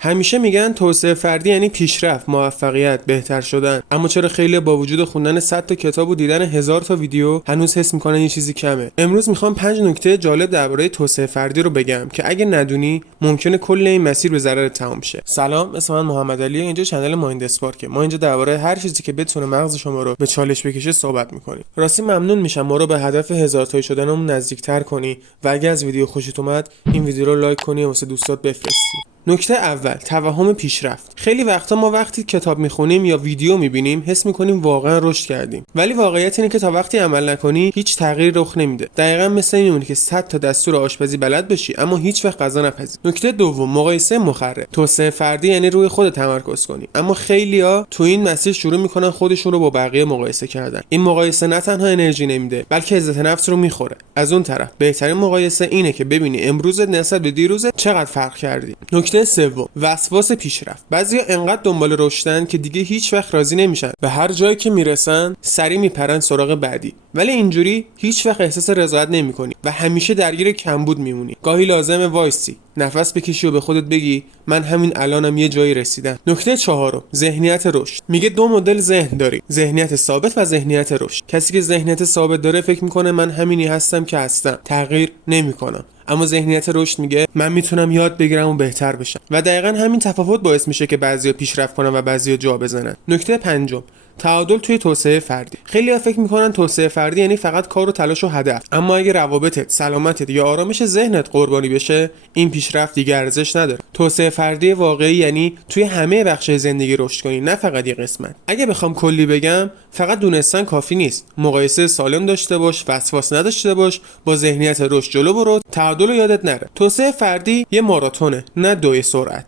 همیشه میگن توسعه فردی یعنی پیشرفت، موفقیت، بهتر شدن، اما چرا خیلی با وجود خوندن 100 تا کتاب و دیدن 1000 تا ویدیو هنوز حس میکنن یه چیزی کمه؟ امروز میخوام 5 نکته جالب درباره توسعه فردی رو بگم که اگه ندونی ممکنه کل این مسیر به ضرر تموم شه. سلام، اسم من محمد علیه. اینجا چنل مایند اسپارکه. ما اینجا درباره هر چیزی که بتونه مغز شما رو به چالش بکشه صحبت میکنیم. راستی ممنون میشم ما رو به هدف 1000 تایی شدنمون نزدیکتر کنی و اگه از ویدیو خوشت اومد این ویدیو رو لایک کنی و واسه دوستات بفرستی. نکته اول، توهم پیشرفت. خیلی وقتا ما وقتی کتاب میخونیم یا ویدیو میبینیم حس میکنیم واقعا رشد کردیم، ولی واقعیت اینه که تا وقتی عمل نکنی هیچ تغییری رخ نمیده. دقیقاً مثل اینه که 100 تا دستور آشپزی بلد بشی اما هیچ وقت غذا نپزی. نکته دوم، مقایسه مخرب. توسعه فردی یعنی روی خودت تمرکز کنی، اما خیلیا تو این مسیر شروع میکنن خودشون رو با بقیه مقایسه کردن. این مقایسه نه تنها انرژی نمیده بلکه عزت نفس رو میخوره. از اون طرف بهترین مقایسه اینه که ببینی امروزت نسبت به دیروزت چقدر فرق کردی. نکته سوم، وسواس پیشرفت. بعضیا انقدر دنبال رشدن که دیگه هیچ وقت راضی نمیشن و هر جایی که میرسن سری میپرن سراغ بعدی، ولی اینجوری هیچ وقت احساس رضایت نمیکنی و همیشه درگیر کمبود میمونی. گاهی لازمه وایسی، نفس بکشی و به خودت بگی من همین الانم یه جایی رسیدم. نکته چهارم، ذهنیت رشد. میگه دو مدل ذهن داری، ذهنیت ثابت و ذهنیت رشد. کسی که ذهنیت ثابت داره فکر میکنه من همینی هستم که هستم، تغییر نمیکنم. اما ذهنیت رشد میگه من میتونم یاد بگیرم و بهتر بشم. و دقیقاً همین تفاوت باعث میشه که بعضیا پیشرفت کنن و بعضیا جا بزنن. نکته پنجم، تعادل توی توسعه فردی. خیلی‌ها فکر میکنن توسعه فردی یعنی فقط کار و تلاش و هدف، اما اگه روابطت، سلامتت یا آرامش ذهنت قربانی بشه این پیشرفت دیگه ارزش نداره. توسعه فردی واقعی یعنی توی همه بخش‌های زندگی رشد کنی، نه فقط یه قسمت. اگه بخوام کلی بگم فقط دونستن کافی نیست. مقایسه سالم داشته باش، وسواس نداشته باش، با ذهنیت رشد جلو برو، تعادل رو یادت نره. توسعه فردی یه ماراتونه، نه دوی سرعت.